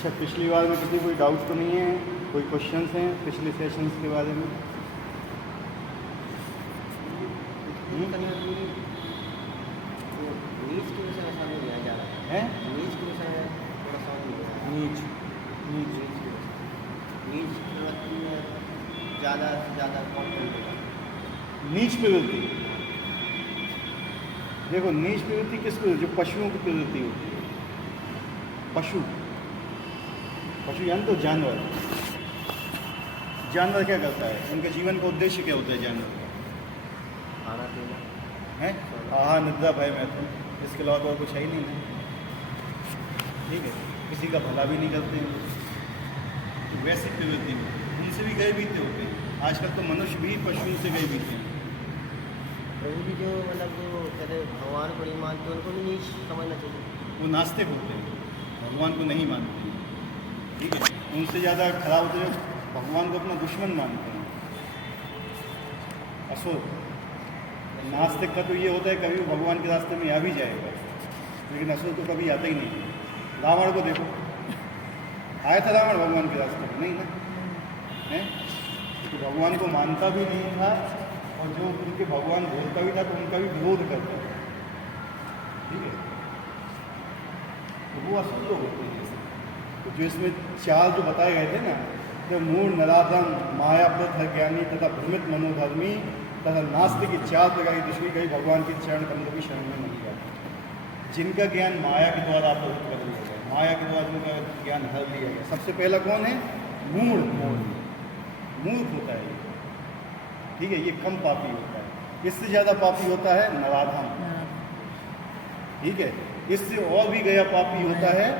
अच्छा, पिछली बार में किसी कोई डाउट तो नहीं है? कोई क्वेश्चंस हैं पिछले सेशंस के बारे में? नीच की वजह से ऐसा नहीं लिया जा रहा हैं? नीच की वजह से थोड़ा सा नहीं लिया नीच नीच नीच प्रवृत्ति में ज़्यादा से ज़्यादा कॉन्टेंट देगा। नीच प्रवृत्ति, देखो नीच प्रवृत्ति किसको, जो पशुओं की प्रवृत्ति होती है। पशु पशु यानी तो जानवर। जानवर क्या करता है, उनके जीवन का उद्देश्य क्या होता है जानवर का? खाना पीना है आहार निद्रा भय मैथुन, इसके अलावा तो और कुछ है ही नहीं ना। ठीक है, किसी का भला भी नहीं करते हैं। तो वैसी प्रवृत्ति में उनसे भी गए बीते होते हैं। आजकल तो मनुष्य भी पशुओं से गए बीते हैं। प्रभु जी जो मतलब जो कहते हैं भगवान को नहीं मानते उनको भी नीच समझना चाहिए। वो नास्तिक होते हैं, भगवान को नहीं मानते हैं। ठीक है, उनसे ज़्यादा खराब होते हैं भगवान को अपना दुश्मन मानते हैं, असुर। नास्तिक का तो ये होता है कभी वो भगवान के रास्ते में आ भी जाएगा, लेकिन असुर तो कभी आता ही नहीं है। रावण को देखो, आया था रावण भगवान के रास्ते में? नहीं ना, है तो भगवान को मानता भी नहीं था, और जो उनके भगवान बोलता भी था तो उनका भी विरोध करता था। ठीक है, तो वो असुर लोग होते हैं। तो जो इसमें चार जो बताए गए थे ना, तो मूढ़ नराधम मायाप्रत ज्ञानी तथा भ्रमित मनोधर्मी तथा नास्तिक की चार प्रकार की दुश्मनी कभी भगवान के चरण कमलों की शरण में नहीं जाती, जिनका ज्ञान माया के द्वारा अपहृत कर लिया गया, माया के द्वारा जिनका ज्ञान हर लिया गया। सबसे पहला कौन है? मूढ़। मूर्ख होता है ये। ठीक है, ये कम पापी होता है। इससे ज़्यादा पापी होता है नराधम। ठीक है, इससे और भी गया पापी होता है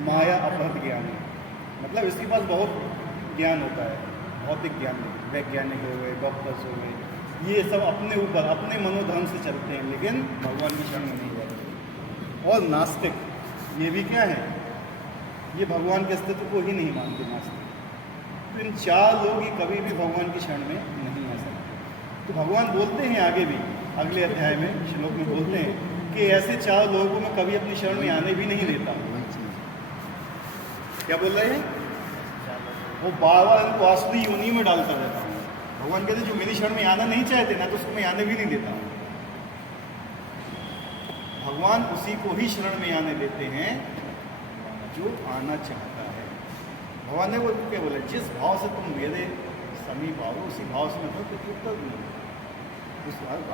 माया अपहृत ज्ञानी। मतलब इसके पास बहुत ज्ञान होता है, भौतिक ज्ञान, वैज्ञानिक हो गए, डॉक्टर्स हो गए, ये सब अपने ऊपर अपने मनोधर्म से चलते हैं, लेकिन भगवान की शरण में नहीं जाते। और नास्तिक, ये भी क्या है, ये भगवान के अस्तित्व को ही नहीं मानते नास्तिक। तो इन चार लोग ही कभी भी भगवान की शरण में नहीं आ सकते। तो भगवान बोलते हैं आगे भी, अगले अध्याय में श्लोक में बोलते हैं कि ऐसे चार लोगों को मैं कभी अपनी शरण में आने भी नहीं देता। क्या बोल रहे हैं? वो बार बार इनको आसुरी योनि में डालता रहता हूँ। भगवान कहते जो मेरी शरण में आना नहीं चाहते ना, तो उसको मैं आने भी नहीं देता हूँ। भगवान उसी को ही शरण में आने देते हैं जो आना चाहता है। भगवान ने वो क्या बोला, जिस भाव से तुम मेरे समीप आओ उसी भाव से मैं तो उत्तर दूँगा।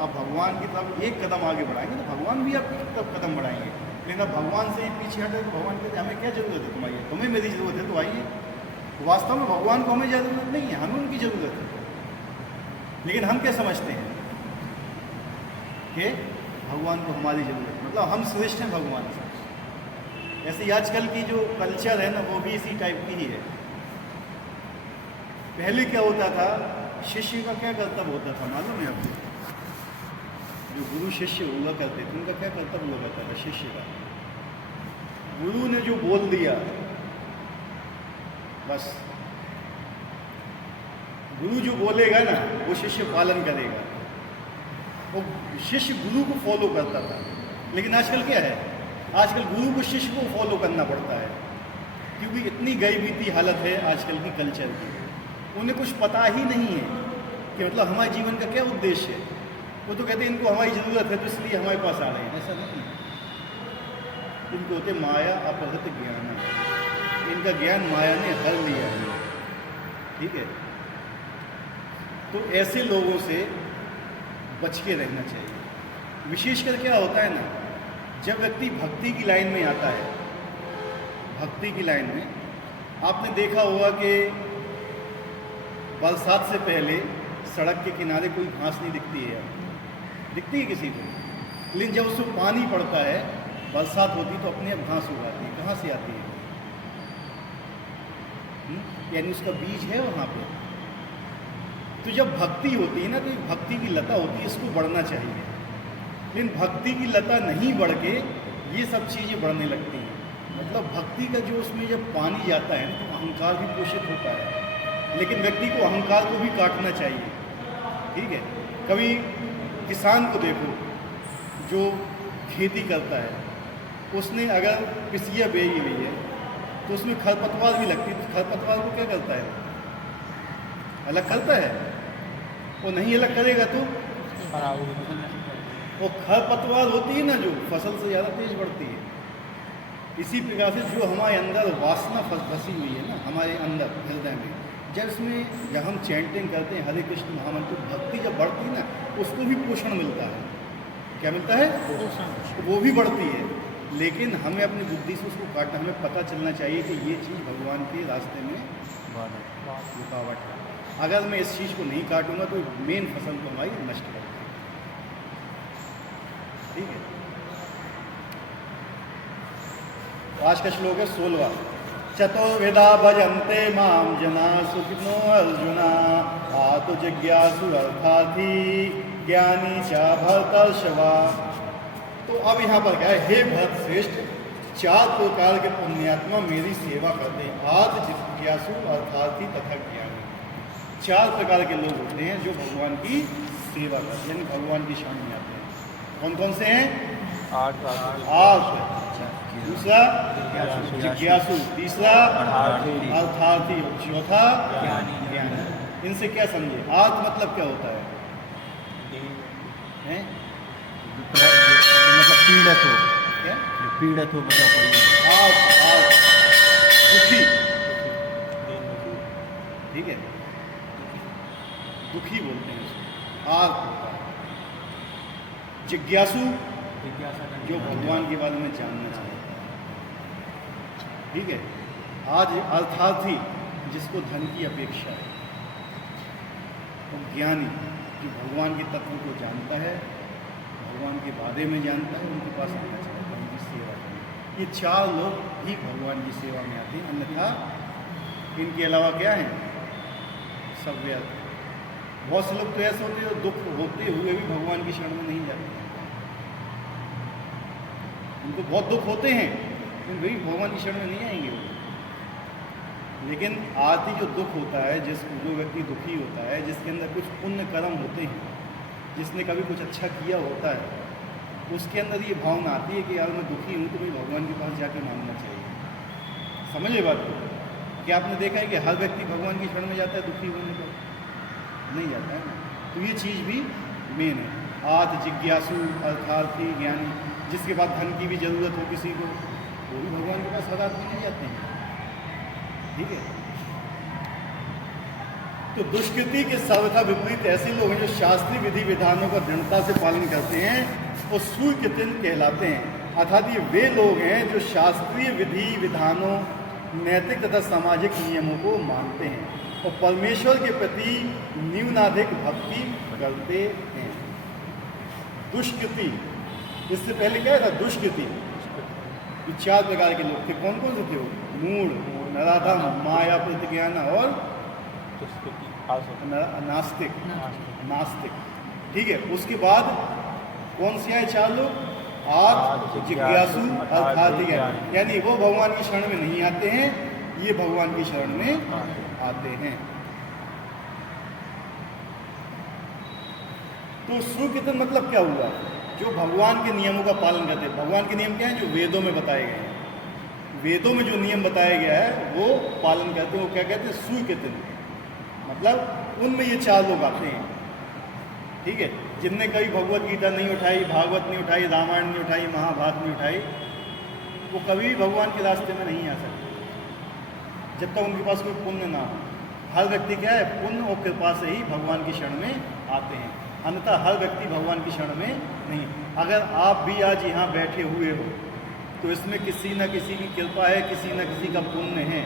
आप भगवान की तरफ एक कदम आगे बढ़ाएंगे तो भगवान भी आपकी तरफ कदम बढ़ाएंगे। लेकिन अब भगवान से ही पीछे हटे तो भगवान कहते हमें क्या ज़रूरत है, तुम आइए, तुम्हें मेरी ज़रूरत है तो आइए। वास्तव में भगवान को हमें ज़रूरत नहीं है, हमें उनकी ज़रूरत है। लेकिन हम क्या समझते हैं कि भगवान को हमारी ज़रूरत है, मतलब हम श्रेष्ठ हैं भगवान से। ऐसे आजकल की जो कल्चर है ना, वो भी इसी टाइप की ही है। पहले क्या होता था, शिष्य का क्या कर्तव्य होता था मालूम है आपको? जो गुरु शिष्य हुआ करते थे उनका क्या कर्तव्य हुआ करता था शिष्य का? गुरु ने जो बोल दिया बस, गुरु जो बोलेगा ना वो शिष्य पालन करेगा। वो शिष्य गुरु को फॉलो करता था। लेकिन आजकल क्या है, आजकल गुरु को शिष्य को फॉलो करना पड़ता है, क्योंकि इतनी गई बीती हालत है आजकल की कल्चर की। उन्हें कुछ पता ही नहीं है कि मतलब हमारे जीवन का क्या उद्देश्य है। वो तो कहते हैं इनको हमारी ज़रूरत है तो इसलिए हमारे पास आ रहे हैं, ऐसा नहीं है। इनको होते माया अपहृत ज्ञान, इनका ज्ञान माया ने हर लिया है। ठीक है, तो ऐसे लोगों से बच के रहना चाहिए। विशेषकर क्या होता है ना, जब व्यक्ति भक्ति की लाइन में आता है, भक्ति की लाइन में आपने देखा होगा कि बरसात से पहले सड़क के किनारे कोई घास नहीं दिखती है, दिखती है किसी को? लेकिन जब उसमें पानी पड़ता है, बरसात होती तो अपने आप घास उगाती है। कहाँ से आती है? यानी उसका बीज है वहाँ पे। तो जब भक्ति होती है ना, तो भक्ति की लता होती है, इसको बढ़ना चाहिए। लेकिन भक्ति की लता नहीं बढ़ के ये सब चीज़ें बढ़ने लगती हैं। मतलब भक्ति का जो उसमें जब पानी जाता है तो अहंकार भी पोषित होता है। लेकिन व्यक्ति को अहंकार को भी काटना चाहिए। ठीक है, कभी किसान को देखो जो खेती करता है, उसने अगर पिसिया बेई हुई है तो उसमें खरपतवार भी लगती है, तो खरपतवार को क्या करता है, अलग करता है, वो नहीं अलग करेगा तो वो खरपतवार होती है ना जो फसल से ज़्यादा तेज बढ़ती है। इसी प्रकार से जो हमारे अंदर वासना फंसी हुई है ना हमारे अंदर हृदय में, जब हम चैंटिंग करते हैं हरे कृष्ण महामंत्र, भक्ति जब बढ़ती है ना उसको भी पोषण मिलता है। क्या मिलता है? वो भी बढ़ती है। लेकिन हमें अपनी बुद्धि से उसको काटना, हमें पता चलना चाहिए कि ये चीज़ भगवान के रास्ते में रुकावट है। अगर मैं इस चीज़ को नहीं काटूंगा तो मेन फसल को हमारी नष्ट कर देगी। ठीक है, तो आज का श्लोक है 16वां। चतुर्विधा भजन्ते माम जना सुखिनो अर्जुना आतु जिज्ञासु अर्थार्थी ज्ञानी च भरतर्षभा। तो अब यहाँ पर क्या है, हे भरत श्रेष्ठ, 4 प्रकार के पुण्यात्मा मेरी सेवा करते हैं, आत्म जिज्ञासु अर्थार्थी तथा ज्ञानी। 4 प्रकार के लोग होते हैं जो भगवान की सेवा करते हैं, यानी भगवान की शरण में आते हैं। कौन कौन से हैं? 8। दूसरा जिज्ञासु, तीसरा अर्थार्थी, चौथा ज्ञानी। इनसे क्या समझे? आत्म मतलब क्या होता है? मतलब पीड़ित हो, क्या पीड़ित हो, मतलब दुखी, ठीक है, दुखी बोलते हैं उसको, आर्त होता है। जिज्ञासु जो भगवान के बारे में जानना चाहता है, ठीक है। आज अर्थार्थी जिसको धन की अपेक्षा है, और ज्ञानी जो भगवान के तत्व को जानता है, भगवान के बारे में जानता है, उनके पास आना चाहता है, उनकी सेवा करना। ये 4 लोग ही भगवान की सेवा में आते हैं, अन्यथा इनके अलावा क्या है, सब व्यर्थ। बहुत से लोग तो ऐसे होते हैं जो दुख होते हुए भी भगवान की शरण में नहीं जाते, उनको बहुत दुख होते हैं लेकिन वही भगवान की शरण में नहीं आएंगे वो। लेकिन आदि जो दुख होता है, जो व्यक्ति दुखी होता है, जिसके अंदर कुछ पुण्य कर्म होते हैं, जिसने कभी कुछ अच्छा किया होता है, उसके अंदर ये भावना आती है कि यार मैं दुखी हूँ तो मुझे भगवान के पास जाके मांगना चाहिए। समझिए बात को। क्या आपने देखा है कि हर व्यक्ति भगवान की शरण में जाता है दुखी होने पर? नहीं जाता है ना। तो ये चीज़ भी मेन है। आत्म जिज्ञासु अर्थार्थी ज्ञानी, जिसके बाद धन की भी ज़रूरत हो किसी को, वो भी भगवान के पास हर आदमी नहीं जाते हैं, ठीक है। तो दुष्कृति के सर्वथा विपरीत ऐसे लोग हैं जो शास्त्रीय विधि विधानों का दृढ़ता से पालन करते हैं और सुकृतिन कहलाते हैं। अर्थात ये वे लोग हैं जो शास्त्रीय विधि विधानों, नैतिक तथा सामाजिक नियमों को मानते हैं और परमेश्वर के प्रति न्यूनाधिक भक्ति करते हैं। दुष्कृति, इससे पहले क्या था? दुष्कृति। 4 प्रकार के लोग थे। कौन कौन से थे वो? मूढ़, नराधम, माया प्रतिज्ञान और नास्तिक, ठीक है। उसके बाद कौन से आए 4 लोग? आत्म जिज्ञासु अर्थार्थी, यानी वो भगवान की शरण में नहीं आते हैं, ये भगवान की शरण में आते हैं। तो सुकृत मतलब क्या हुआ? जो भगवान के नियमों का पालन करते हैं। भगवान के नियम क्या हैं? जो वेदों में बताए गए हैं। वेदों में जो नियम बताया गया है वो पालन करते हैं, वो क्या कहते हैं? सुकृत। मतलब उनमें ये 4 लोग आते हैं, ठीक है। जिनने कभी भगवत गीता नहीं उठाई, भागवत नहीं उठाई, रामायण नहीं उठाई, महाभारत नहीं उठाई, वो कभी भी भगवान के रास्ते में नहीं आ सकते जब तक उनके पास कोई पुण्य ना हो। हर व्यक्ति क्या है? पुण्य और कृपा से ही भगवान की शरण में आते हैं, अन्यथा हर व्यक्ति भगवान की शरण में नहीं। अगर आप भी आज यहाँ बैठे हुए हो तो इसमें किसी न किसी की कृपा है, किसी न किसी का पुण्य है,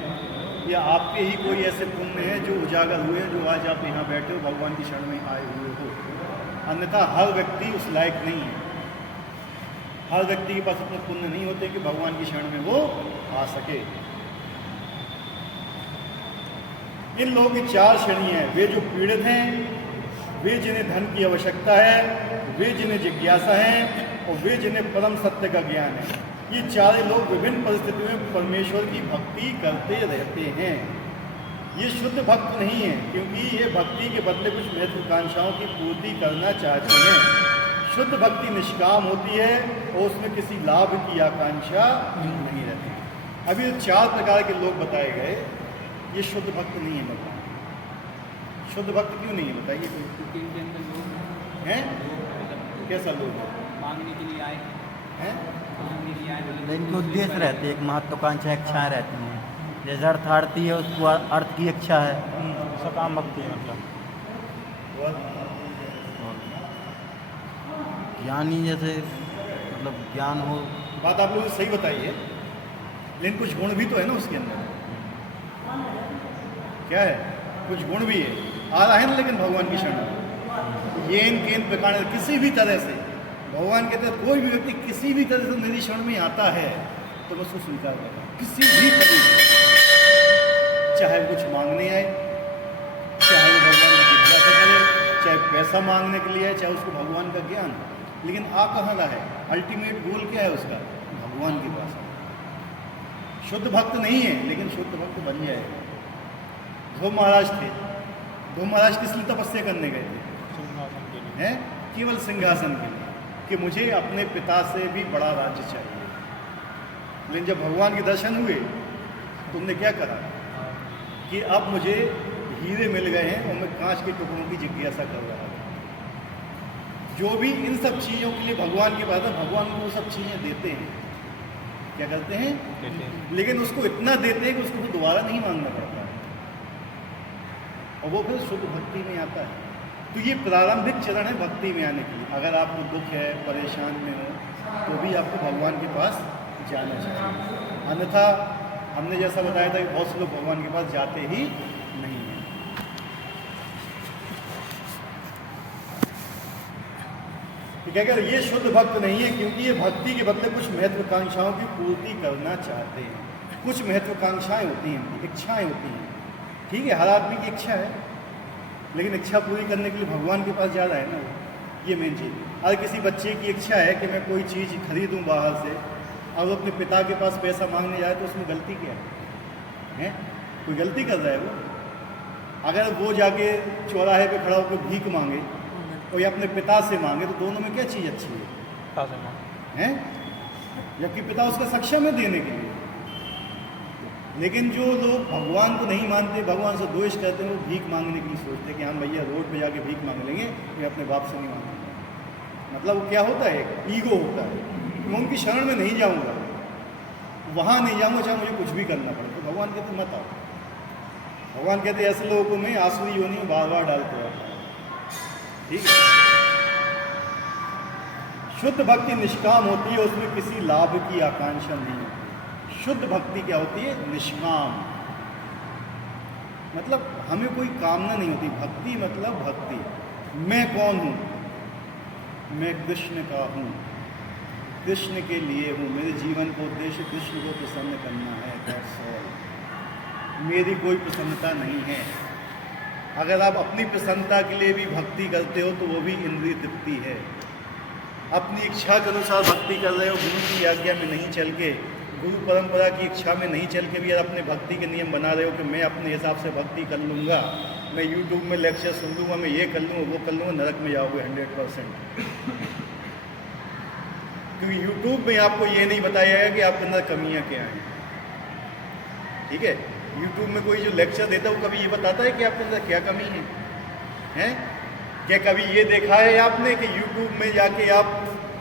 या आपके ही कोई ऐसे पुण्य हैं जो उजागर हुए हैं, जो आज आप यहाँ बैठे हो, भगवान की शरण में आए हुए हो। अन्यथा हर व्यक्ति उस लायक नहीं है। हर व्यक्ति के पास इतने पुण्य नहीं होते कि भगवान की शरण में वो आ सके। इन लोगों की 4 श्रेणियाँ हैं। वे जो पीड़ित हैं, वे जिन्हें धन की आवश्यकता है, वे जिन्हें जिज्ञासा है, और वे जिन्हें परम सत्य का ज्ञान है। ये 4 लोग विभिन्न परिस्थितियों में परमेश्वर की भक्ति करते रहते हैं। ये शुद्ध भक्त नहीं है, क्योंकि ये भक्ति के बदले कुछ महत्वाकांक्षाओं की पूर्ति करना चाहते हैं। शुद्ध भक्ति निष्काम होती है और उसमें किसी लाभ की आकांक्षा नहीं रहती। अभी जो 4 प्रकार के लोग बताए गए, ये शुद्ध भक्त नहीं है भगवान। शुद्ध भक्त क्यों नहीं है बताइए कोई? क्योंकि इनके अंदर लोग हैं? मतलब कैसा लोग है? मांगने के लिए आए, हैं? मांगने के लिए आए मतलब इनके उद्देश्य रहते हैं, एक महत्वाकांक्षा इच्छाएँ रहती हैं। जैसे अर्थार्थी है, उसको अर्थ की इच्छा है। सकाम भक्ति है मतलब। और ज्ञानी जैसे मतलब ज्ञान हो। बात आप लोगों ने सही बताई है, लेकिन कुछ गुण भी तो है ना उसके अंदर। क्या है? कुछ गुण भी है, आ रहा है ना, लेकिन भगवान की शरण में येन केन प्रकार किसी भी तरह से भगवान कहते हैं कोई भी व्यक्ति किसी भी तरह से मेरी शरण में आता है तो मैं उसको स्वीकार करता हूँ, किसी भी तरह से। चाहे वो कुछ मांगने आए, चाहे वो भगवान की जिज्ञासा करे, चाहे पैसा मांगने के लिए आए, चाहे उसको भगवान का ज्ञान, लेकिन आ कहाँ रहा है? अल्टीमेट गोल क्या है उसका? भगवान के पास। शुद्ध भक्त नहीं है, लेकिन शुद्ध भक्त बन जाएगा। ध्रुव महाराज थे, ध्रुव महाराज किस लिए तपस्या करने गए थे? सिंहासन के लिए। हैं? केवल सिंहासन के लिए, कि मुझे अपने पिता से भी बड़ा राज्य चाहिए। लेकिन जब भगवान के दर्शन हुए तुमने क्या करा कि अब मुझे हीरे मिल गए हैं और मैं कांच के टुकड़ों की जिज्ञासा कर रहा हूँ। जो भी इन सब चीज़ों के लिए भगवान के पास है, भगवान को वो सब चीज़ें देते हैं। क्या करते हैं? कहते हैं। लेकिन उसको इतना देते हैं कि उसको फिर दोबारा नहीं मांगना पड़ता है, और वो फिर शुद्ध भक्ति में आता है। तो ये प्रारंभिक चरण है भक्ति में आने की। अगर आपको दुख है, परेशान में हो, तो भी आपको भगवान के पास जाना चाहिए। अन्यथा हमने जैसा बताया था कि बहुत से लोग भगवान के पास जाते ही नहीं हैं। ठीक है, अगर ये शुद्ध भक्त नहीं है, क्योंकि ये भक्ति के बदले कुछ महत्वाकांक्षाओं की पूर्ति करना चाहते हैं। कुछ महत्वाकांक्षाएं होती हैं, इच्छाएं होती हैं। ठीक है, हर आदमी की इच्छा है, लेकिन इच्छा पूरी करने के लिए भगवान के पास जा रहा है ना, ये मेन चीज़। अगर किसी बच्चे की इच्छा है कि मैं कोई चीज़ खरीदूं बाहर से, और वो अपने पिता के पास पैसा मांगने जाए, तो उसमें गलती क्या है? कोई गलती कर रहा है वो? अगर वो जाके चौराहे पे खड़ा होकर भीख मांगे और या अपने पिता से मांगे, तो दोनों में क्या चीज़ अच्छी है? ताज़ा हैं? जबकि पिता उसका सक्षम है देने के लिए। लेकिन जो लोग भगवान को नहीं मानते, भगवान से द्वेष करते हैं, वो भीख मांगने की सोचते हैं कि हम भैया रोड पे जाके भीख मांग लेंगे, ये अपने बाप से नहीं मांगेंगे। मतलब वो क्या होता है? ईगो होता है। मैं उनकी शरण में नहीं जाऊंगा, वहाँ नहीं जाऊंगा, चाहे मुझे कुछ भी करना पड़े। तो भगवान कहते मत आओ। भगवान कहते ऐसे लोगों को मैं आसुरी योनि में बार बार डालते रहता हूँ। ठीक है? शुद्ध भक्ति निष्काम होती है, उसमें किसी लाभ की आकांक्षा नहीं होती। शुद्ध भक्ति क्या होती है? निष्काम, मतलब हमें कोई कामना नहीं होती। भक्ति मतलब भक्ति। मैं कौन हूँ? मैं कृष्ण का हूँ, कृष्ण के लिए हूँ, मेरे जीवन का उद्देश्य कृष्ण को प्रसन्न करना है। That's all। मेरी कोई प्रसन्नता नहीं है। अगर आप अपनी प्रसन्नता के लिए भी भक्ति करते हो तो वो भी इंद्रिय तृप्ति है। अपनी इच्छा के अनुसार भक्ति कर रहे हो, गुरु की आज्ञा में नहीं चल के, गुरु परंपरा की इच्छा में नहीं चल के भी अगर अपने भक्ति के नियम बना रहे हो कि मैं अपने हिसाब से भक्ति कर लूँगा, मैं यूट्यूब में लेक्चर सुन लूँगा, मैं ये कर लूँगा, वो कर लूँगा, नरक में जाओगे 100%। क्योंकि यूट्यूब में आपको ये नहीं बताया जाएगा कि आपके अंदर कमियाँ क्या हैं। ठीक है? यूट्यूब में कोई जो लेक्चर देता है वो कभी ये बताता है कि आपके अंदर क्या कमी है? हैं? क्या कभी ये देखा है आपने कि यूट्यूब में जाके आप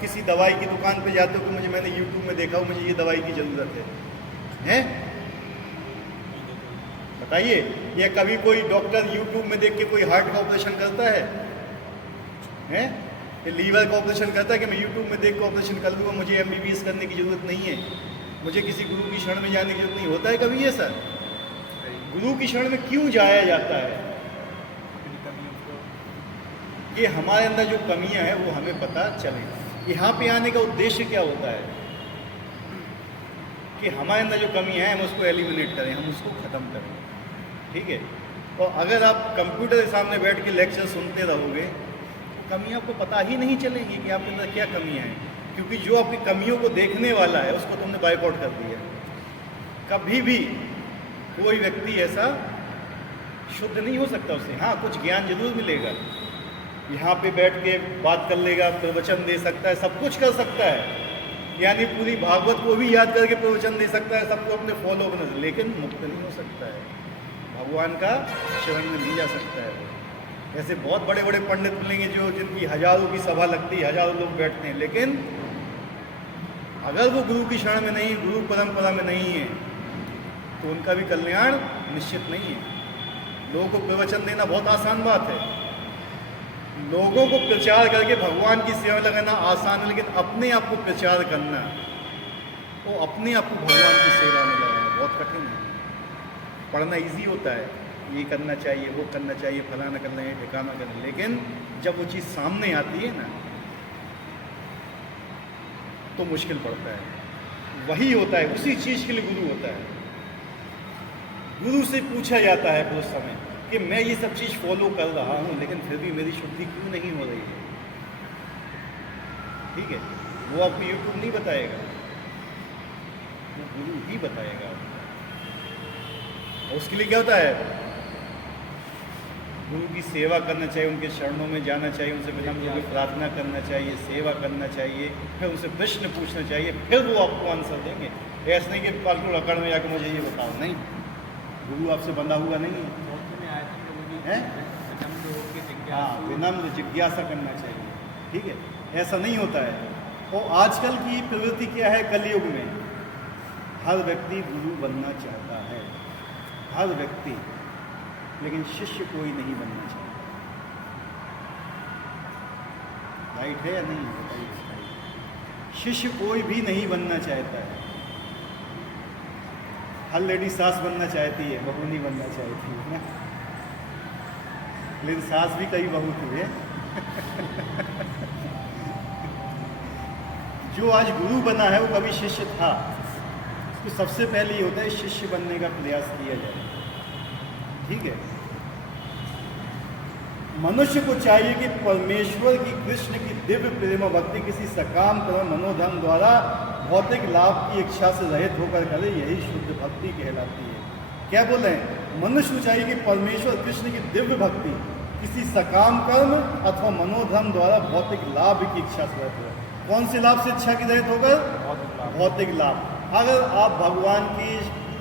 किसी दवाई की दुकान पे जाते हो कि मैंने यूट्यूब में देखा मुझे ये दवाई की ज़रूरत है? हैं? बताइए। या कभी कोई डॉक्टर यूट्यूब में देख के कोई हार्ट का ऑपरेशन करता है? हैं? लीवर का ऑपरेशन करता है कि मैं यूट्यूब में देख के ऑपरेशन कर लूँगा, मुझे MBBS करने की ज़रूरत नहीं है, मुझे किसी गुरु की शरण में जाने की जरूरत नहीं। होता है कभी ये सर? गुरु की शरण में क्यों जाया जाता है? कि हमारे अंदर जो कमियां हैं वो हमें पता चलेगा। यहाँ पे आने का उद्देश्य क्या होता है? कि हमारे अंदर जो कमियां हैं हम उसको एलिमिनेट करें, हम उसको ख़त्म करें। ठीक है? और अगर आप कंप्यूटर के सामने बैठ के लेक्चर सुनते रहोगे तो कमियां आपको पता ही नहीं चलेगी कि आपके अंदर क्या कमियां हैं, क्योंकि जो आपकी कमियों को देखने वाला है उसको तुमने बाइकआउट कर दिया। कभी भी कोई व्यक्ति ऐसा शुद्ध नहीं हो सकता उससे। हाँ, कुछ ज्ञान जरूर मिलेगा, यहाँ पे बैठ के बात कर लेगा, प्रवचन दे सकता है, सब कुछ कर सकता है, यानी पूरी भागवत को भी याद करके प्रवचन दे सकता है, सबको अपने फॉलो करना, लेकिन मुक्त नहीं हो सकता है, भगवान का शरण में नहीं जा सकता है। ऐसे बहुत बड़े बड़े पंडित मिलेंगे जो जिनकी हजारों की सभा लगती है, हजारों लोग बैठते हैं, लेकिन अगर वो गुरु की शरण में नहीं, गुरु परंपरा में नहीं है, तो उनका भी कल्याण निश्चित नहीं है। लोगों को प्रवचन देना बहुत आसान बात है, लोगों को प्रचार करके भगवान की सेवा लगाना आसान है, लेकिन अपने आप को प्रचार करना, वो अपने आप को भगवान की सेवा में लगाना बहुत कठिन है। पढ़ना इजी होता है, ये करना चाहिए, वो करना चाहिए, फलाना करना है, ठिकाना करना, लेकिन जब वो चीज़ सामने आती है ना, तो मुश्किल पड़ता है। वही होता है, उसी चीज़ के लिए गुरु होता है। गुरु से पूछा जाता है उस समय कि मैं ये सब चीज़ फॉलो कर रहा हूँ, लेकिन फिर भी मेरी शुद्धि क्यों नहीं हो रही है। ठीक है, वो आपको यूट्यूब नहीं बताएगा, वो गुरु ही बताएगा। उसके लिए क्या होता है, गुरु की सेवा करना चाहिए, उनके चरणों में जाना चाहिए, उनसे विनम्र होकर प्रार्थना करना चाहिए, सेवा करना चाहिए, फिर उनसे प्रश्न पूछना चाहिए, फिर वो आपको आंसर देंगे। ऐसा नहीं कि फालतू रकड़ में जाकर मुझे ये बताओ, नहीं, गुरु आपसे बंधा हुआ नहीं है। हाँ, विनम्र जिज्ञासा करना चाहिए। ठीक है, ऐसा नहीं होता है। और आजकल की प्रवृत्ति क्या है, कलयुग में हर व्यक्ति गुरु बनना चाहता है, हर व्यक्ति, लेकिन शिष्य कोई नहीं बनना चाहता। राइट है या नहीं, बताइए। शिष्य कोई भी नहीं बनना चाहता है। हर लेडी सास बनना चाहती है, बहू नहीं बनना चाहती है ना, लेकिन सास भी कई बहू थी है। जो आज गुरु बना है वो कभी शिष्य था। तो सबसे पहले ये होता है शिष्य बनने का प्रयास किया जाए। ठीक है, मनुष्य को चाहिए कि परमेश्वर की, कृष्ण की दिव्य प्रेम भक्ति किसी सकाम कर्म मनोधर्म द्वारा भौतिक लाभ की इच्छा से रहित होकर करे, यही शुद्ध भक्ति कहलाती है। क्या बोल रहे हैं, मनुष्य को चाहिए कि परमेश्वर कृष्ण की दिव्य भक्ति किसी सकाम कर्म अथवा मनोधर्म द्वारा भौतिक लाभ की इच्छा से रहित हो। कौन से लाभ से इच्छा की रहित होकर, भौतिक लाभ। अगर आप भगवान की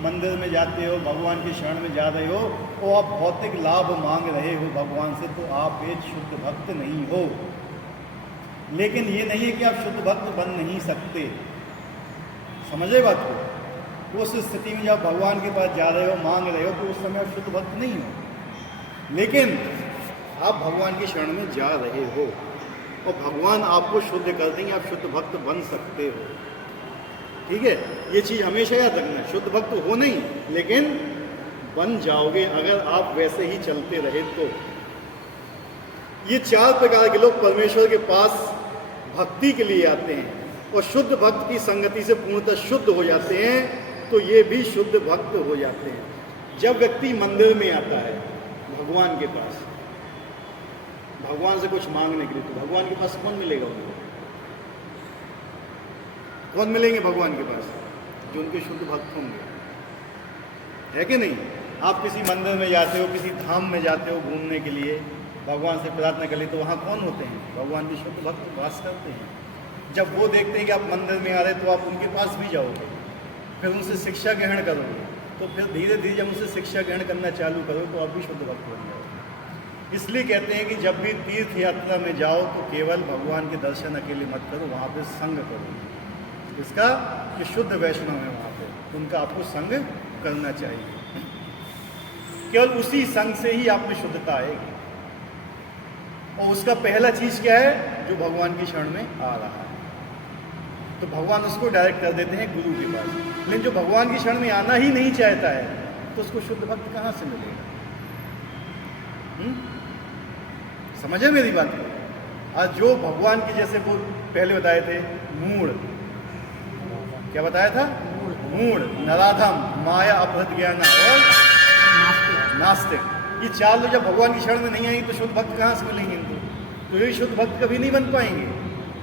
मंदिर में जाते हो, भगवान की शरण में जा रहे हो, तो आप भौतिक लाभ मांग रहे हो भगवान से, तो आप एक शुद्ध भक्त नहीं हो। लेकिन ये नहीं है कि आप शुद्ध भक्त बन नहीं सकते, समझे बात को। उस स्थिति में जब भगवान के पास जा रहे हो, मांग रहे हो, तो उस समय आप शुद्ध भक्त नहीं हो, लेकिन आप भगवान की शरण में जा रहे हो और भगवान आपको शुद्ध कर देंगे, आप शुद्ध भक्त बन सकते हो। ठीक है, ये चीज़ हमेशा याद रखना, शुद्ध भक्त हो नहीं, लेकिन बन जाओगे अगर आप वैसे ही चलते रहे तो। ये 4 प्रकार के लोग परमेश्वर के पास भक्ति के लिए आते हैं और शुद्ध भक्त की संगति से पूर्णतः शुद्ध हो जाते हैं, तो ये भी शुद्ध भक्त हो जाते हैं। जब व्यक्ति मंदिर में आता है भगवान के पास, भगवान से कुछ मांगने के लिए, तो भगवान के पास कौन मिलेगा उनको? कौन मिलेंगे भगवान के पास? जो उनके शुद्ध भक्त होंगे, है कि नहीं? आप किसी मंदिर में जाते हो, किसी धाम में जाते हो घूमने के लिए, भगवान से प्रार्थना कर लिए, तो वहाँ कौन होते हैं? भगवान के शुद्ध भक्त वास करते हैं। जब वो देखते हैं कि आप मंदिर में आ रहे, तो आप उनके पास भी जाओगे, फिर उनसे शिक्षा ग्रहण करोगे, तो फिर धीरे धीरे जब उनसे शिक्षा ग्रहण करना चालू करो, तो आप भी शुद्ध भक्त बन जाओगे। इसलिए कहते हैं कि जब भी तीर्थ यात्रा में जाओ, तो केवल भगवान के दर्शन अकेले मत करो, वहाँ पे संग करो। इसका कि शुद्ध वैष्णव है वहाँ पे, उनका आपको संग करना चाहिए। केवल उसी संग से ही आप में शुद्धता आएगी। और उसका पहला चीज़ क्या है? जो भगवान की शरण में आ रहा है, तो भगवान उसको डायरेक्ट कर देते हैं गुरु के पास। लेकिन जो भगवान की शरण में आना ही नहीं चाहता है, तो उसको शुद्ध भक्त कहाँ से मिलेगा? समझे मेरी बात को? आज जो भगवान की, जैसे वो पहले बताए थे, मूढ़, क्या बताया था? मूढ़, नराधम, माया, अपहृत ज्ञान और नास्तिक। ये 4 लोग जब भगवान की शरण में नहीं आएंगे, तो शुद्ध भक्त कहाँ से मिलेंगे इनको? तो ये शुद्ध भक्त कभी नहीं बन पाएंगे।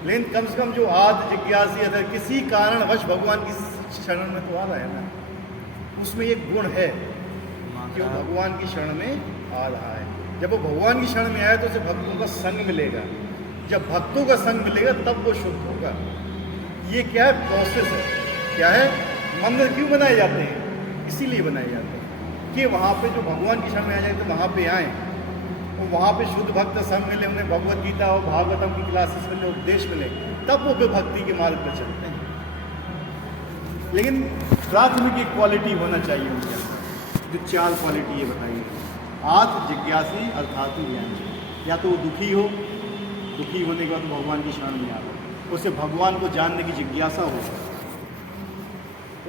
लेकिन कम से कम जो आद जिज्ञासी है, किसी कारणवश भगवान की शरण में तो आ रहा है ना, उसमें एक गुण है कि वो भगवान की शरण में आ रहा है। जब वो भगवान की शरण में आए, तो उसे भक्तों का संग मिलेगा। जब भक्तों का संग मिलेगा, तब वो शुद्ध होगा। ये क्या है, प्रोसेस है। क्या है, मंदिर क्यों बनाए जाते हैं? इसीलिए बनाए जाते हैं कि वहाँ पे जो भगवान की शरण में आ जाए तो वहाँ पे आएँ, और वहाँ पे शुद्ध भक्त संग मिले, उन्हें भगवत गीता और भागवतम की क्लासेस मिले, उपदेश मिले, तब वो फिर भक्ति के मार्ग पर चलते हैं। लेकिन प्राथमिक एक क्वालिटी होना चाहिए उनके अंदर, जो 4 क्वालिटी ये बताइए। आत्म जिज्ञासी अर्थात ज्ञान, या तो वो दुखी हो, दुखी होने के बाद भगवान की शरण में आ, उसे भगवान को जानने की जिज्ञासा हो,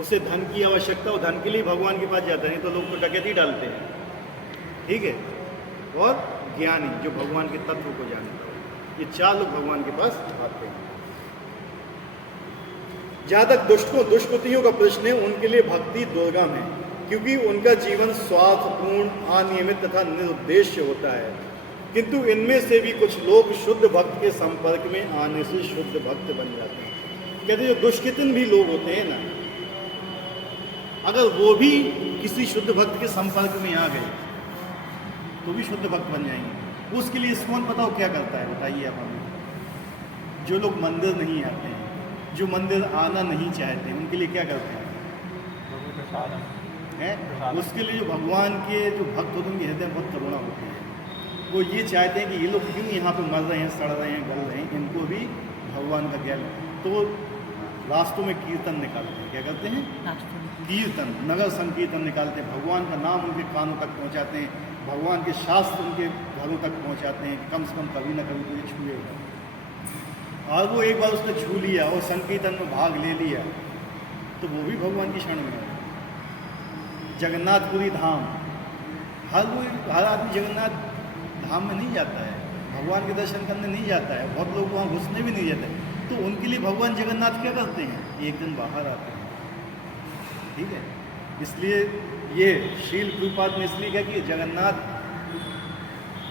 उसे धन की आवश्यकता हो, धन के लिए भगवान के पास जाता है, नहीं तो लोग तो डकैती डालते हैं, ठीक है। और ज्ञानी, जो भगवान के तत्व को जानता हो, ये 4 लोग भगवान के पास आते हैं। जहाँ तक दुष्कृतियों का प्रश्न है, उनके लिए भक्ति दुर्गम है, क्योंकि उनका जीवन स्वार्थपूर्ण, अनियमित तथा निरुद्देश्य होता है। किंतु इनमें से भी कुछ लोग शुद्ध भक्त के संपर्क में आने से शुद्ध भक्त बन जाते हैं। कहते जो दुष्कृतिन भी लोग होते हैं ना, अगर वो भी किसी शुद्ध भक्त के संपर्क में आ गए तो भी शुद्ध भक्त बन जाएंगे। उसके लिए इस्कॉन बताओ क्या करता है, बताइए आप हमें। जो लोग मंदिर नहीं आते हैं, जो मंदिर आना नहीं चाहते, उनके लिए क्या करते हैं? उसके लिए जो भगवान के जो भक्त होते हैं, उनके हृदय में बहुत करुणा होती है। वो ये चाहते हैं कि ये लोग क्यों यहाँ पे मर रहे हैं, सड़ रहे हैं, गल रहे हैं, इनको भी भगवान का ज्ञान। तो रास्तों में कीर्तन निकालते हैं। क्या करते हैं? कीर्तन, नगर संकीर्तन निकालते हैं, भगवान का नाम उनके कानों तक पहुँचाते हैं, भगवान के शास्त्र उनके घरों तक पहुँचाते हैं, कम से कम कभी ना कभी तो ये छुएगा। और वो एक बार उसने छू लिया और संकीर्तन में भाग ले लिया तो वो भी भगवान की शरण में है। जगन्नाथपुरी धाम, हर आदमी जगन्नाथ धाम में नहीं जाता है, भगवान के दर्शन करने नहीं जाता है, बहुत लोग वहाँ घुसने भी नहीं जाते। तो उनके लिए भगवान जगन्नाथ क्या करते हैं? एक दिन बाहर आते हैं, ठीक है। इसलिए ये शील प्रभुपाद ने इसलिए कहा कि जगन्नाथ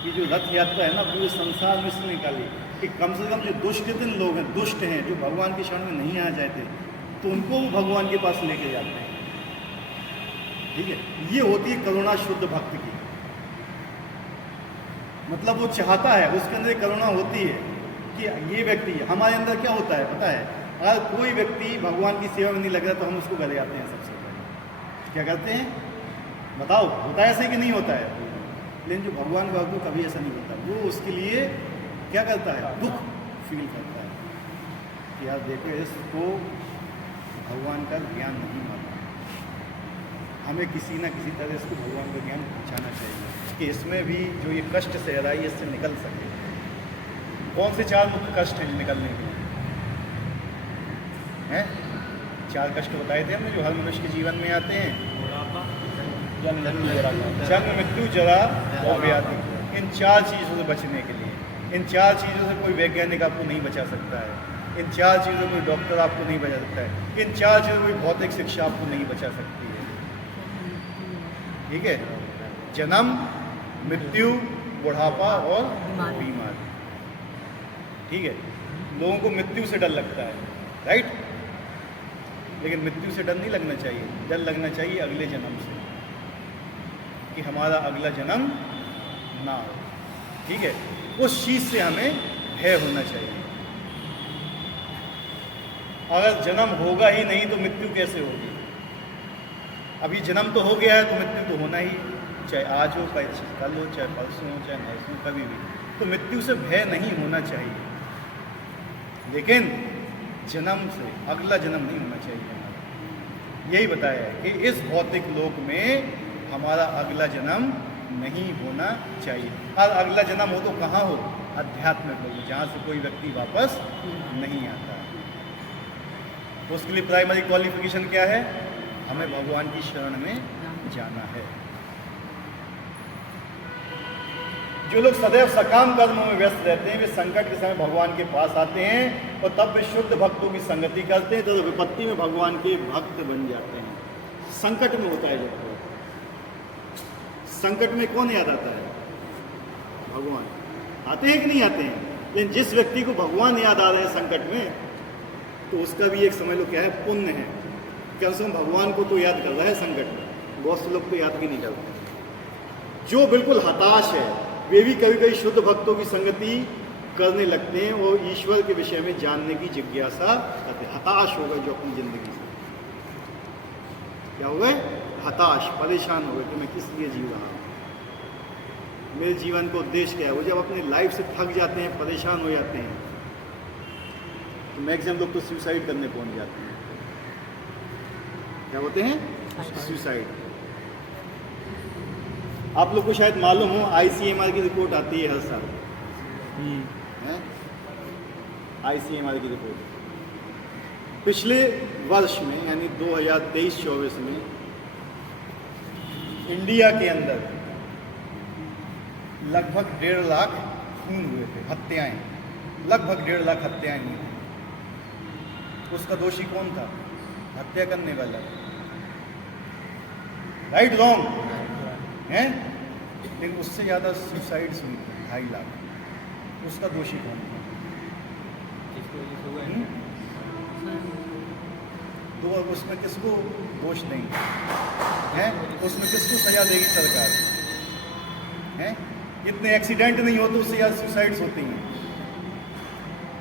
की जो रथ यात्रा है ना, पूरे संसार में इसलिए निकाली कि कम से कम जो दुष्कृतिन लोग हैं, दुष्ट हैं, जो भगवान की शरण में नहीं आ जाते, तो उनको वो भगवान के पास लेके जाते हैं, ठीक है। ये होती है करुणा शुद्ध भक्त की। मतलब वो चाहता है, उसके अंदर करुणा होती है कि ये व्यक्ति, हमारे अंदर क्या होता है पता है? अगर कोई व्यक्ति भगवान की सेवा में नहीं लग रहा तो हम उसको गले आते हैं सबसे पहले। क्या करते हैं बताओ? होता है ऐसे कि नहीं होता है? लेकिन जो भगवान का भक्त कभी ऐसा नहीं होता। वो उसके लिए क्या करता है? दुख फील करता है कि यार देखो इसको भगवान का ज्ञान नहीं मानता, हमें किसी ना किसी तरह इसको भगवान का ज्ञान पहुँचाना चाहिए कि इसमें भी जो ये कष्ट सह रहा है इससे निकल सके। कौन से 4 मुख्य कष्ट हैं निकलने के हैं? 4 कष्ट बताए थे हमने जो हर मनुष्य के जीवन में आते हैं। जन्म, मृत्यु, जरा और व्याधि। इन 4 चीज़ों से बचने के लिए, इन 4 चीज़ों से कोई वैज्ञानिक आपको नहीं बचा सकता है, इन 4 चीज़ों से कोई डॉक्टर आपको नहीं बचा सकता है, इन 4 चीज़ों से कोई भौतिक शिक्षा आपको नहीं बचा सकती है, ठीक है। जन्म, मृत्यु, बुढ़ापा और बीमारी, ठीक है। लोगों को मृत्यु से डर लगता है, राइट? लेकिन मृत्यु से डर नहीं लगना चाहिए, डर लगना चाहिए अगले जन्म से कि हमारा अगला जन्म ना हो, ठीक है। उस चीज़ से हमें भय होना चाहिए। अगर जन्म होगा ही नहीं तो मृत्यु कैसे होगी? अभी जन्म तो हो गया है तो मृत्यु तो होना ही, चाहे आज हो, चाहे कल हो, चाहे परसों हो, चाहे नरसों, कभी भी। तो मृत्यु से भय नहीं होना चाहिए, लेकिन जन्म से अगला जन्म नहीं होना चाहिए हमारा। यही बताया है कि इस भौतिक लोक में हमारा अगला जन्म नहीं होना चाहिए। और अगला जन्म हो तो कहाँ हो? अध्यात्मिक लोक, जहाँ से कोई व्यक्ति वापस नहीं आता। तो उसके लिए प्राइमरी क्वालिफिकेशन क्या है? हमें भगवान की शरण में जाना है। जो लोग सदैव सकाम कर्मों में व्यस्त रहते हैं वे संकट के समय भगवान के पास आते हैं और तब वे शुद्ध भक्तों की संगति करते हैं, तो विपत्ति में भगवान के भक्त बन जाते हैं। संकट में होता है जब तो संकट में कौन याद आता है? भगवान। आते हैं कि नहीं आते हैं? लेकिन जिस व्यक्ति को भगवान याद आ रहे हैं संकट में, तो उसका भी एक समझ लो क्या है, पुण्य है। कम से कम भगवान को तो याद कर रहा है संकट में। बहुत से लोग तो याद भी नहीं करते। जो बिल्कुल हताश है वे भी कभी कभी शुद्ध भक्तों की संगति करने लगते हैं, वो ईश्वर के विषय में जानने की जिज्ञासा करते हैं। हताश हो गए जो अपनी ज़िंदगी से, क्या हो गए? हताश, परेशान हो गए कि मैं किस लिए जी रहा हूँ, मेरे जीवन का उद्देश्य क्या है। वो जब अपनी लाइफ से थक जाते हैं, परेशान हो जाते हैं, तो मैक्सिमम लोग तो सुसाइड करने पहुंच जाते हैं। क्या होते हैं? सुसाइड। आप लोग को शायद मालूम हो, ICMR की रिपोर्ट आती है हर साल, है ICMR की रिपोर्ट। पिछले वर्ष में यानी 2023-24 में इंडिया के अंदर लगभग 1.5 लाख खून हुए थे, हत्याएं, लगभग 1.5 लाख हत्याएं हुई थी। उसका दोषी कौन था? हत्या करने वाला। राइट रॉन्ग हैं? लेकिन उससे ज़्यादा सुसाइड्स हुई थी, 2.5 लाख। उसका दोषी कौन था? जिसकी वजह से हुआ हम्म? तो उसमें किसको दोष नहीं है? उसमें किसको सजा देगी सरकार? हैं? इतने एक्सीडेंट नहीं होते, उससे ज़्यादा सुसाइड्स होती हैं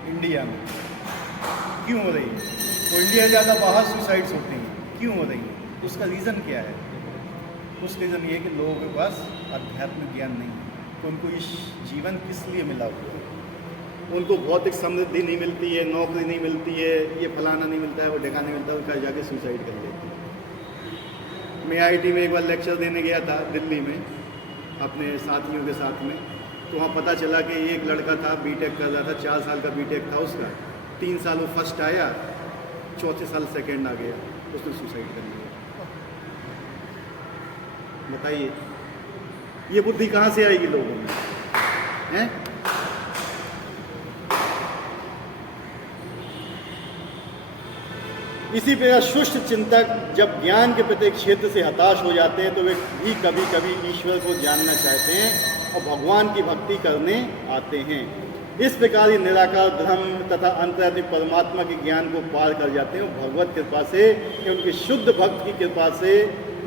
इंडिया में। क्यों हो रही है? तो इंडिया ज़्यादा बाहर सुसाइड्स होती हैं, क्यों हो रही है? उसका रीज़न क्या है? उसका रीज़न ये है कि लोगों के पास आध्यात्मिक ज्ञान नहीं है, तो उनको इस जीवन किस लिए मिला हुआ है। उनको भौतिक समृद्धि नहीं मिलती है, नौकरी नहीं मिलती है, ये फलाना नहीं मिलता है, वो ढेका नहीं मिलता है, उनका जाके सुसाइड कर लेते हैं। मैं IIT में एक बार लेक्चर देने गया था दिल्ली में अपने साथियों के साथ में, तो वहाँ पता चला कि एक लड़का था, बीटेक कर रहा था, 4 साल का बीटेक था उसका, 3 साल वो फर्स्ट आया, चौथे साल सेकंड आ गया, उसने सुसाइड कर लिया। बताइए ये बुद्धि कहाँ से आएगी लोगों में, हैं? इसी प्रकार शुष्ट चिंतक जब ज्ञान के प्रत्येक क्षेत्र से हताश हो जाते हैं, तो वे भी कभी कभी ईश्वर को जानना चाहते हैं और भगवान की भक्ति करने आते हैं। इस प्रकार ये निराकार ब्रह्म तथा अंतर्यामी परमात्मा के ज्ञान को पार कर जाते हैं। भगवत कृपा से या उनके शुद्ध भक्त की कृपा से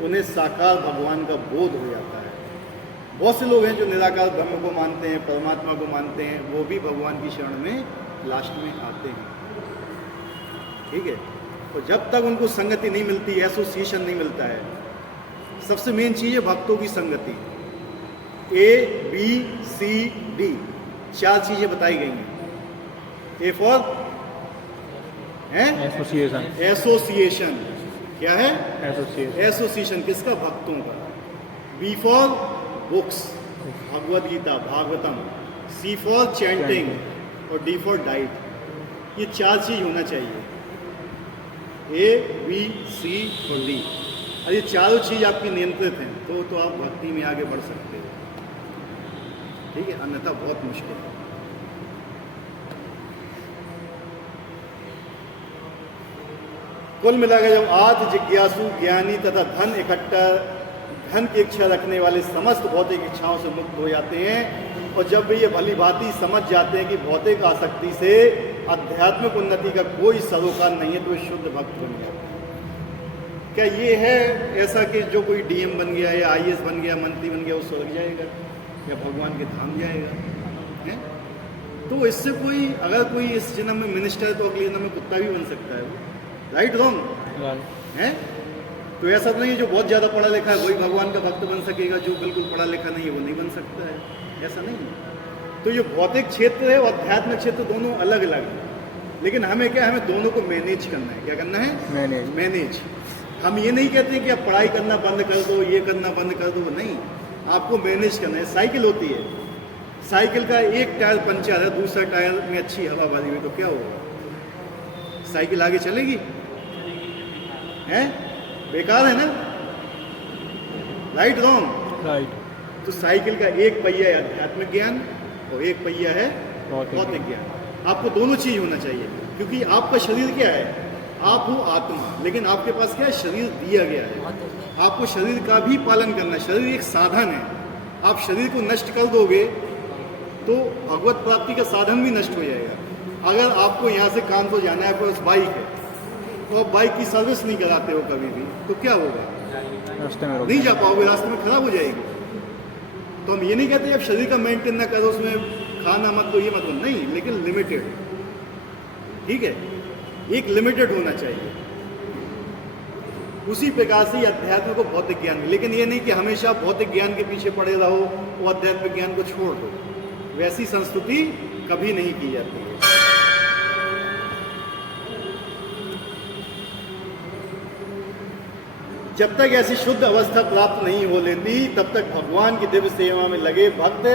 उन्हें साकार भगवान का बोध हो जाता है। बहुत से लोग हैं जो निराकार ब्रह्म को मानते हैं, परमात्मा को मानते हैं, वो भी भगवान की शरण में लास्ट में आते हैं। ठीक है, तो जब तक उनको संगति नहीं मिलती, एसोसिएशन नहीं मिलता है, सबसे मेन चीज़ है भक्तों की संगति। ABCD 4 चीज़ें बताई गई हैं। A for association. एसोसिएशन, क्या है? एसोसिएशन। एसोसिएशन किसका? भक्तों का। B for books, Bhagavad Gita, Bhagavatam. C for chanting और D फॉर डाइट। ये 4 चीज़ होना चाहिए, A, B, C और D। और ये चारों चीज़ आपकी नियंत्रित हैं तो आप भक्ति में आगे बढ़ सकते हो। ठीक है, अन्यथा बहुत मुश्किल है। कुल मिलाकर जब आत्म जिज्ञासु ज्ञानी तथा धन की इच्छा रखने वाले समस्त भौतिक इच्छाओं से मुक्त हो जाते हैं, और जब वे ये भली भांति समझ जाते हैं कि भौतिक आसक्ति से आध्यात्मिक उन्नति का कोई सरोकार नहीं है, तो वे शुद्ध भक्त बन जाते हैं। क्या ये है ऐसा कि जो कोई DM बन गया या IAS बन गया, मंत्री बन गया, वो स्वर्ग जाएगा या भगवान के धाम जाएगा? है? तो इससे कोई, अगर कोई इस जन्म में मिनिस्टर है तो अगले जन्म में कुत्ता भी बन सकता है वो। राइट रॉन्ग है? तो ऐसा तो नहीं है जो बहुत ज़्यादा पढ़ा लिखा है वही भगवान का भक्त बन सकेगा, जो बिल्कुल पढ़ा लिखा नहीं है वो नहीं बन सकता है, ऐसा नहीं है। तो ये भौतिक क्षेत्र है और आध्यात्मिक क्षेत्र दोनों अलग अलग है, लेकिन हमें क्या, हमें दोनों को मैनेज करना है। क्या करना है? मैनेज। हम ये नहीं कहते कि आप पढ़ाई करना बंद कर दो, ये करना बंद कर दो, नहीं, आपको मैनेज करना है। साइकिल होती है, साइकिल का एक टायर पंचर है, दूसरा टायर में अच्छी हवा भरी हुई, तो क्या होगा? साइकिल आगे चलेगी? हैं? बेकार है ना? Right wrong? राइट। तो साइकिल का एक पहिया है आध्यात्मिक ज्ञान और एक पहिया है भौतिक ज्ञान। आपको दोनों चीज होना चाहिए, क्योंकि आपका शरीर क्या है? आप हो आत्मा, लेकिन आपके पास क्या है? शरीर दिया गया है। आपको शरीर का भी पालन करना है। शरीर एक साधन है, आप शरीर को नष्ट कर दोगे तो भगवत प्राप्ति का साधन भी नष्ट हो जाएगा। अगर आपको यहाँ से कानपुर जाना है, आपके पास बाइक है, तो आप बाइक की सर्विस नहीं कराते हो कभी भी, तो क्या होगा? रास्ते में नहीं जा पाओगे, रास्ते में खराब हो जाएगी। तो हम ये नहीं कहते आप शरीर का मेंटेन ना करो, उसमें खाना मत लो, ये मत लो, नहीं, लेकिन लिमिटेड, ठीक है, एक लिमिटेड होना चाहिए। उसी प्रकार से अध्यात्म को भौतिक ज्ञान में, लेकिन ये नहीं कि हमेशा भौतिक ज्ञान के पीछे पड़े रहो और अध्यात्मिक ज्ञान को छोड़ दो, वैसी संस्तुति कभी नहीं की जाती है। जब तक ऐसी शुद्ध अवस्था प्राप्त नहीं हो लेती तब तक भगवान की दिव्य सेवा में लगे भक्त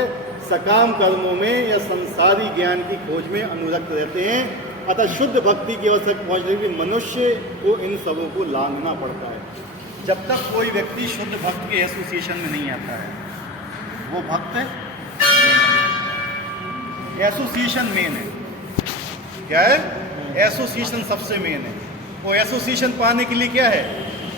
सकाम कर्मों में या संसारी ज्ञान की खोज में अनुरक्त रहते हैं। अतः शुद्ध भक्ति की अवस्था तक पहुंचने के लिए मनुष्य को इन सबों को लांघना पड़ता है। जब तक कोई व्यक्ति शुद्ध भक्त के एसोसिएशन में नहीं आता है वो भक्त है। एसोसिएशन मेन है, क्या है? एसोसिएशन सबसे मेन है। वो एसोसिएशन पाने के लिए क्या है?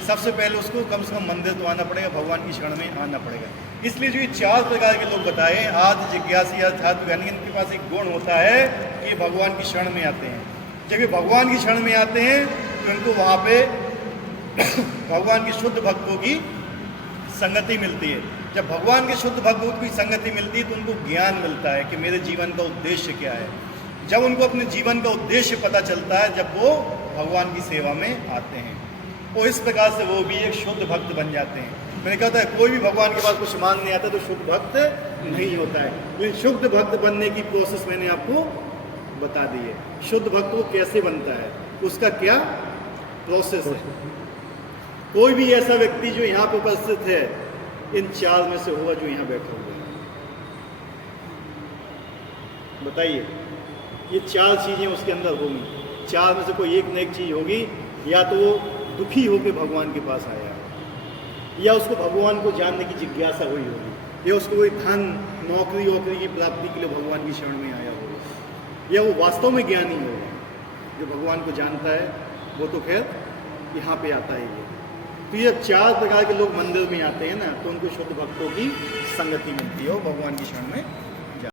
सबसे पहले उसको कम से कम मंदिर तो आना पड़ेगा, भगवान की शरण में आना पड़ेगा। इसलिए जो ये 4 प्रकार के लोग बताए, आदि जिज्ञासी अर्थात ज्ञानी, इनके पास एक गुण होता है कि ये भगवान की शरण में आते हैं। जब ये भगवान की शरण में आते हैं तो इनको वहाँ पे भगवान के शुद्ध भक्तों की संगति मिलती है। जब भगवान के शुद्ध भक्तों की संगति मिलती है तो उनको ज्ञान मिलता है कि मेरे जीवन का उद्देश्य क्या है। जब उनको अपने जीवन का उद्देश्य पता चलता है, जब वो भगवान की सेवा में आते हैं, और इस प्रकार से वो भी एक शुद्ध भक्त बन जाते हैं। मैंने कहा था कोई भी भगवान के पास कुछ मांगने आता तो शुद्ध भक्त नहीं होता है, लेकिन शुद्ध भक्त बनने की प्रोसेस मैंने आपको बता दी है। शुद्ध भक्त वो कैसे बनता है, उसका क्या प्रोसेस है। कोई भी ऐसा व्यक्ति जो यहाँ पर उपस्थित है इन 4 में से होगा जो यहाँ बैठे हुए हैं, बताइए, ये 4 चीजें उसके अंदर होंगी। 4 में से कोई एक न एक चीज होगी। या तो वो दुखी होकर भगवान के पास आया, या उसको भगवान को जानने की जिज्ञासा हुई होगी, या उसको कोई धन नौकरी वोकरी की प्राप्ति के लिए भगवान की शरण में आया होगा, या वो वास्तव में ज्ञानी होगा जो भगवान को जानता है। वो तो खैर यहाँ पे आता ही है। तो ये 4 प्रकार के लोग मंदिर में आते हैं ना, तो उनको शुद्ध भक्तों की संगति मिलती है और भगवान की शरण में